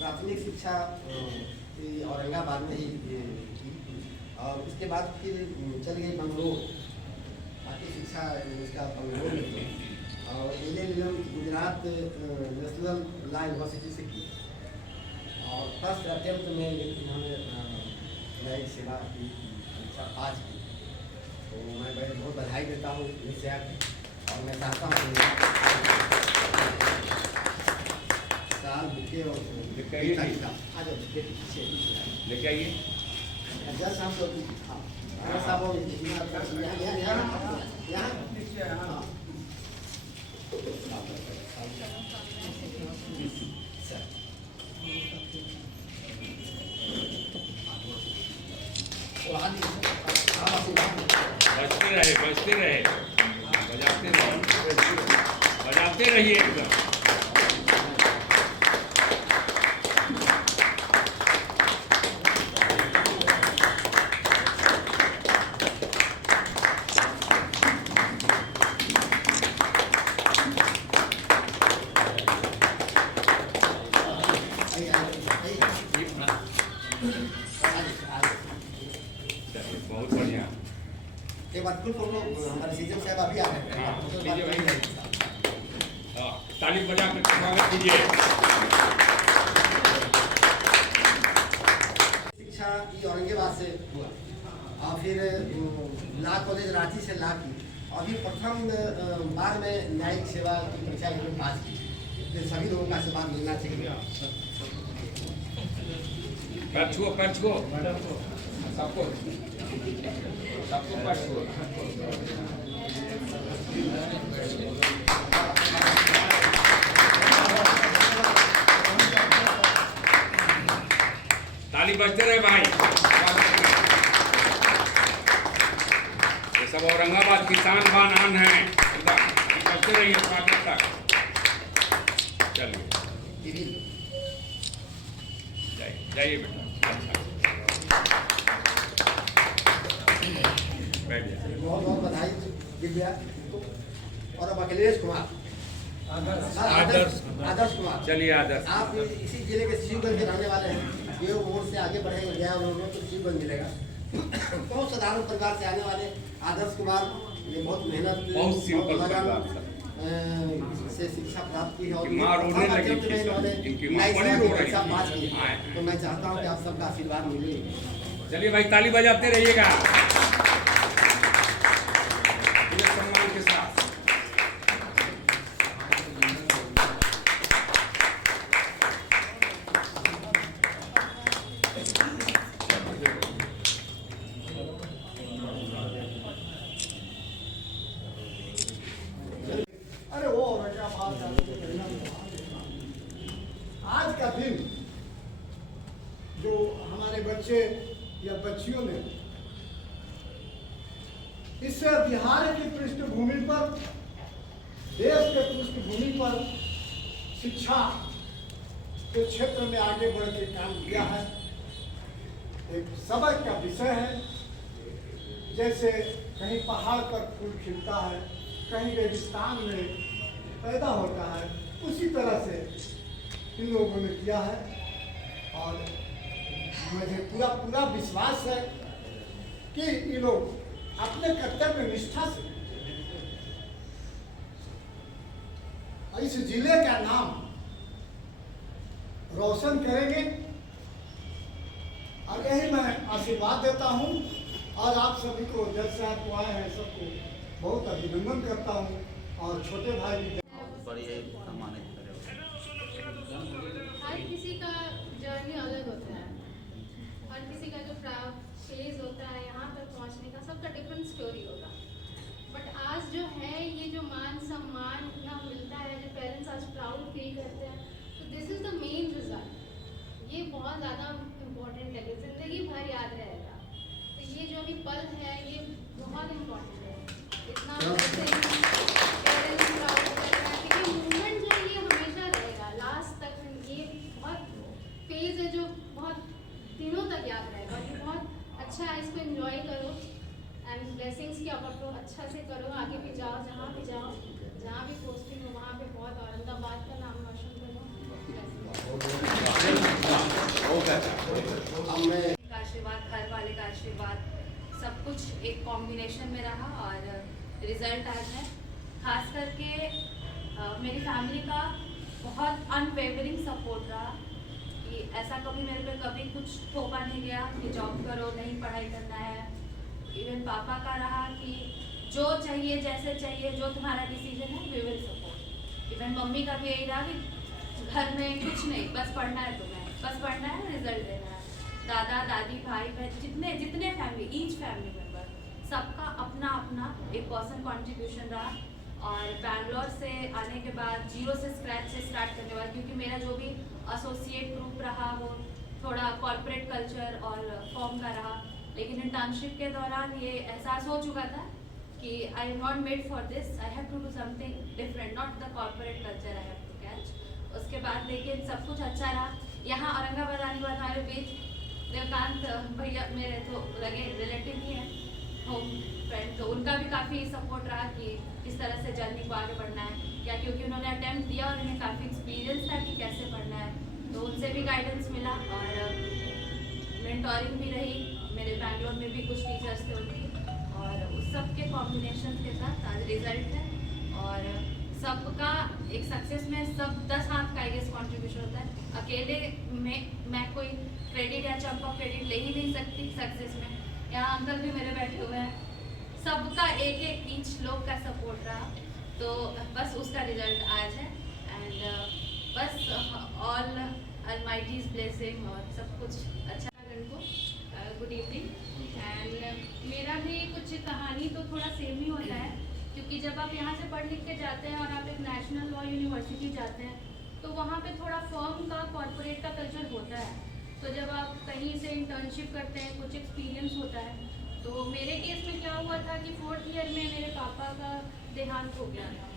प्राथमिक शिक्षा औरंगाबाद में ही की और उसके बाद फिर चल गए बंगलोर। बाकी शिक्षा उसका बंगलोर में थी और LLM Gujarat national law university से की और फर्स्ट अटेम्प्ट में इन्होंने न्यायिक सेवा की परीक्षा पास की। तो मैं बहुत बधाई देता हूँ निश्चय और मैं चाहता हूँ साल बुके और लेके आइए जज साहब को जज साहब यहाँ बजते रहे बजाते रहिए एकदम। बहुत बढ़िया। एक बार फुल फोटो हमारे सीजन साहब अभी आ रहे हैं। ताली बजा कर स्वागत कीजिए। शिक्षा की औरंगाबाद से हुआ और फिर लॉ कॉलेज रांची से लॉ की। अभी प्रथम बार में न्यायिक सेवा की परीक्षा लेकर पास की। फिर सभी लोगों का आशीर्वाद मिलना चाहिए। पैर छुओ मैडम को सबको पैर छुओ। ताली बजते रहे भाई। ये सब औरंगाबाद की शान बान आन है। बजते रहिए स्वागत तक। चलिए जाइए बेटा। बहुत बहुत बधाई दिव्या और अब अखिलेश कुमार आदर्श कुमार। चलिए आदर्श, आप इसी जिले के शिवगंज के रहने वाले हैं। ये मोड़ से आगे बढ़ेंगे गया उन्होंने तो शिवगंज मिलेगा। बहुत साधारण परिवार से आने वाले आदर्श कुमार ने बहुत मेहनत बहुत सिंपल से शिक्षा प्राप्त की है और तो मैं चाहता हूँ कि आप सबका आशीर्वाद मिले। चलिए भाई ताली बजाते रहिएगा सम्मान के साथ। अरे वो आज का दिन जो हमारे बच्चे या बच्चियों ने इस बिहार की पृष्ठभूमि पर, देश के पृष्ठभूमि पर शिक्षा के क्षेत्र में आगे बढ़ के काम किया है। एक सबक का विषय है। जैसे कहीं पहाड़ पर फूल खिलता है, कहीं रेगिस्तान में पैदा होता है, उसी तरह से इन लोगों ने किया है और मुझे पूरा विश्वास है कि ये लोग अपने कर्तव्य निष्ठा से इस जिले का नाम रोशन करेंगे और यही मैं आशीर्वाद देता हूं। और आप सभी को जज साहब को आए हैं सबको बहुत अभिनंदन करता हूं और छोटे भाई भी सम्मानित करें। हर किसी का जर्नी अलग होता है, हर किसी का जो फेज होता है यहाँ तक पहुँचने का, सबका डिफरेंट स्टोरी होगा। बट आज जो है ये जो मान सम्मान इतना मिलता है, जो पेरेंट्स आज प्राउड फील करते हैं, तो this is the main result. ये करो, अच्छा से करो, आगे भी जाओ, जहाँ भी पोस्टिंग हो वहाँ पे बहुत औरंगाबाद का नाम रोशन करो। आशीर्वाद, घर वाले का आशीर्वाद, सब कुछ एक कॉम्बिनेशन में रहा और रिजल्ट आज है। खास करके मेरी फैमिली का बहुत अनवेवरिंग सपोर्ट रहा कि ऐसा कभी मेरे पे कभी कुछ थोपा नहीं गया कि जॉब करो, नहीं पढ़ाई करना है। इवन पापा का रहा कि जो चाहिए, जैसे चाहिए, जो तुम्हारा डिसीजन है we will support. Even mummy का भी यही रहा कि घर में कुछ नहीं, बस पढ़ना है तुम्हें, बस पढ़ना है, रिजल्ट देना है। दादा दादी भाई बहन जितने फैमिली, ईच फैमिली मेम्बर, सबका अपना अपना एक पर्सन कॉन्ट्रीब्यूशन रहा। और बैंगलोर से आने के बाद जीरो से स्क्रैच से स्टार्ट करने वाला, क्योंकि मेरा जो भी एसोसिएट ग्रुप रहा वो थोड़ा कॉर्पोरेट कल्चर और फॉर्म का रहा। लेकिन इंटर्नशिप के दौरान ये एहसास हो चुका था कि I am not made for this, I have to do something different, not the corporate culture I have to catch. उसके बाद लेकिन सब कुछ अच्छा रहा। यहाँ औरंगाबाद आने के बाद हमारे बीच देवकांत भैया मेरे तो लगे रिलेटिव ही हैं, होम फ्रेंड, तो उनका भी काफ़ी सपोर्ट रहा कि किस तरह से जर्नी को आगे बढ़ना है क्या, क्योंकि उन्होंने अटेम्प्ट दिया और उन्हें काफ़ी एक्सपीरियंस था कि कैसे पढ़ना है, तो उनसे भी गाइडेंस मिला। और मेंटोरिंग भी रही, मेरे बैंगलोर में भी कुछ टीचर्स थे उनकी, और उस सब के कॉम्बिनेशन के साथ आज रिजल्ट है। और सबका एक सक्सेस में सब 10 हाथ का आई कॉन्ट्रीब्यूशन होता है। अकेले में मैं कोई क्रेडिट या चंक ऑफ क्रेडिट ले ही नहीं सकती सक्सेस में। यहाँ अंकल भी मेरे बैठे हुए हैं, सबका एक एक ईच लोग का सपोर्ट रहा, तो बस उसका रिजल्ट आज है। एंड बस ऑल अलमाइटीज ब्लेसिंग और सब कुछ अच्छा को गुड इवनिंग। एंड मेरा भी कुछ कहानी तो थोड़ा सेम ही होता है, क्योंकि जब आप यहाँ से पढ़ लिख के जाते हैं और आप एक नेशनल लॉ यूनिवर्सिटी जाते हैं तो वहाँ पे थोड़ा फर्म का, कॉर्पोरेट का कल्चर होता है। तो जब आप कहीं से इंटर्नशिप करते हैं, कुछ एक्सपीरियंस होता है। तो मेरे केस में क्या हुआ था कि 4th ईयर में मेरे पापा का देहांत हो गया था।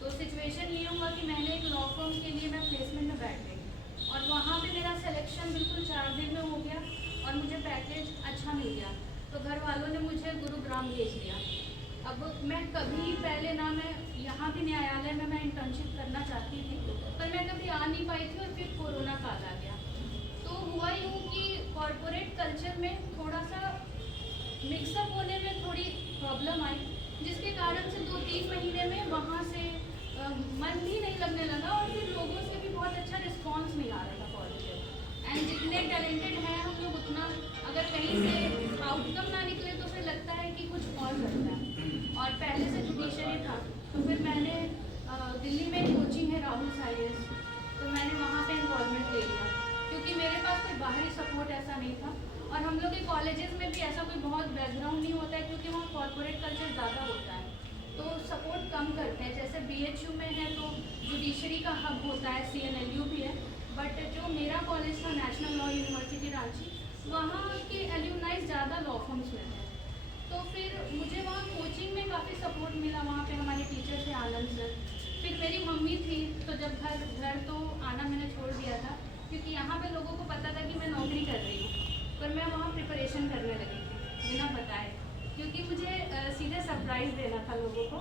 तो सिचुएशन ये हुआ कि मैंने एक लॉ फर्म के लिए मैं प्लेसमेंट में बैठ गई और वहाँ पे मेरा सिलेक्शन बिल्कुल 4 दिन में हो गया और मुझे पैकेज अच्छा मिल गया। तो घर वालों ने मुझे गुरुग्राम भेज दिया। अब मैं कभी पहले ना मैं यहाँ भी न्यायालय में मैं इंटर्नशिप करना चाहती थी, पर मैं कभी आ नहीं पाई थी और फिर कोरोना काल आ गया। तो हुआ यूँ कि कॉर्पोरेट कल्चर में थोड़ा सा मिक्सअप होने में थोड़ी प्रॉब्लम आई, जिसके कारण से 2-3 महीने में वहाँ से मन भी नहीं लगने लगा और फिर लोगों से भी बहुत अच्छा रिस्पांस नहीं आ रहा था पॉजिटिव। एंड जितने टैलेंटेड हैं हम लोग, उतना अगर कहीं से आउटकम ना निकले तो फिर लगता है कि कुछ और करता है। और पहले से जुडिशरी था, तो फिर मैंने दिल्ली में कोचिंग है राहुल साइंस, तो मैंने वहाँ पे इन्वॉल्वमेंट ले लिया, क्योंकि मेरे पास कोई बाहरी सपोर्ट ऐसा नहीं था। और हम लोग के कॉलेजेस में भी ऐसा कोई बहुत बैकग्राउंड नहीं होता है, क्योंकि वहाँ कॉर्पोरेट कल्चर ज़्यादा होता है, तो सपोर्ट कम करते हैं। जैसे BHU में है तो जुडिशरी का हब होता है, CNLU भी है, बट जो मेरा कॉलेज था नेशनल लॉ यूनिवर्सिटी रांची, वहाँ के एल्यूमनाइज ज़्यादा लॉ फर्म्स में थे। तो फिर मुझे वहाँ कोचिंग में काफ़ी सपोर्ट मिला, वहाँ पे हमारे टीचर थे आनंद सर। फिर मेरी मम्मी थी, तो जब घर तो आना मैंने छोड़ दिया था, क्योंकि यहाँ पे लोगों को पता था कि मैं नौकरी कर रही हूँ, पर मैं वहाँ प्रिपरेशन करने लगी थी बिना बताए, क्योंकि मुझे सीधे सरप्राइज़ देना था लोगों को।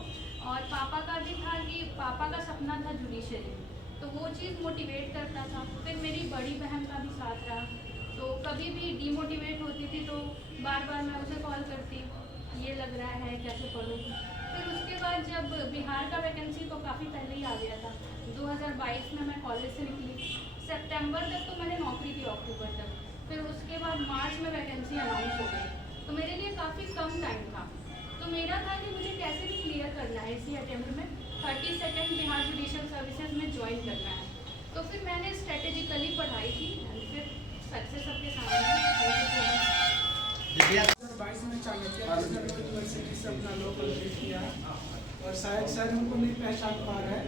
और पापा का भी था कि पापा का सपना था जुडिशरी, तो वो चीज़ मोटिवेट करता था। फिर मेरी बड़ी बहन का भी साथ रहा, तो कभी भी डीमोटिवेट होती थी तो बार बार मैं उसे कॉल करती, ये लग रहा है कैसे पढ़ूँ। फिर उसके बाद जब बिहार का वैकेंसी तो काफ़ी पहले ही आ गया था, 2022 में मैं कॉलेज से निकली, सितंबर तक तो मैंने नौकरी की, अक्टूबर तक। फिर उसके बाद मार्च में वैकेंसी अनाउंस हो गई, तो मेरे लिए काफ़ी कम टाइम था। तो मेरा था कि मुझे कैसे भी क्लियर करना है इसी अटेम्प्ट में, 32nd बिहार जुडिशल सर्विसेज में ज्वाइन करना है। तो फिर मैंने स्ट्रेटेजिकली पढ़ाई की और फिर सक्सेस सबके सामने है। 2022 में चाणक्य यूनिवर्सिटी से अपना लॉ कंप्लीट किया और शायद सर उनको नहीं पहचान पा रहे हैं,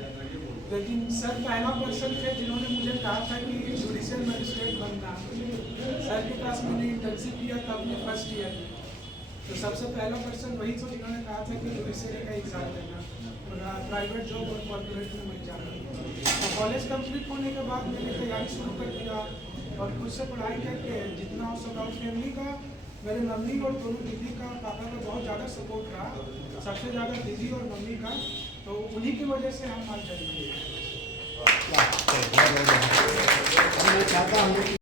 लेकिन सर पहला पर्सन थे जिन्होंने मुझे कहा था कि जुडिशियल मजिस्ट्रेट बनना। सर के पास मैंने इंटर्नशिप किया था अपने फर्स्ट ईयर में, तो सबसे पहला पर्सन वही थे जिन्होंने कहा था कि जुडिशरी का एग्जाम देना, प्राइवेट जॉब और कॉर्पोरेट में मत जाना। तो कॉलेज कंप्लीट होने के बाद मैंने तैयारी शुरू कर दिया और खुद से पढ़ाई करके जितना हो सका फैमिली का मेरे मम्मी और दोनों दीदी का पापा का बहुत ज़्यादा सपोर्ट रहा, सबसे ज़्यादा दीदी और मम्मी का, तो उन्हीं की वजह से हम आज जज हुए।